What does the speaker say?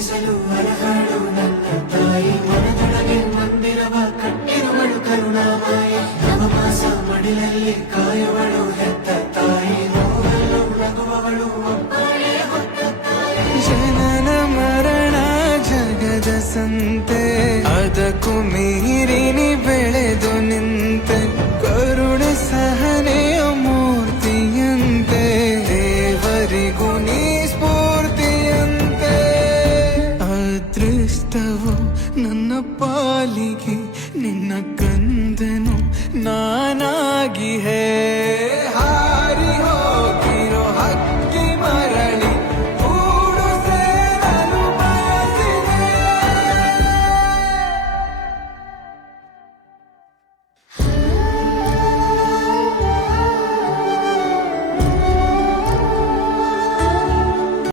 ಪೂಜಿಸಲು ಅರಹಳು ನನ್ನ ತಾಯಿ ಮನದೊಳಗೆ ಮಂದಿರವ ಕಟ್ಟಿರುವಳು ಕರುಣಾಮಾಯಿ ನವಮಾಸ ಮಡಿಲಲ್ಲಿ ಕಾಯುವಳು ಹೆತ್ತ ತಾಯಿ ನೋವಲ್ಲೂ ನಗುವವಳು ಒಬ್ಬಳೇ ಹೊತ್ತ ತಾಯಿ ಜನನ ಮರಣ ಜಗದ ಸಂತೆ ಅದಕ್ಕೂ ಮೀರಿನಿ ಬೆಳೆದು ನಿಂತೆ ಕರುಣೆ ಸಹನೆಯ ಮೂರ್ತಿಯಂತೆ ದೇವರಿಗೂ ನೀ ಸ್ಫೂರ್ತಿಯಂತೆ ಅದೃಷ್ಟವು ನನ್ನ ಪಾಲಿಗೆ ನಿನ್ನ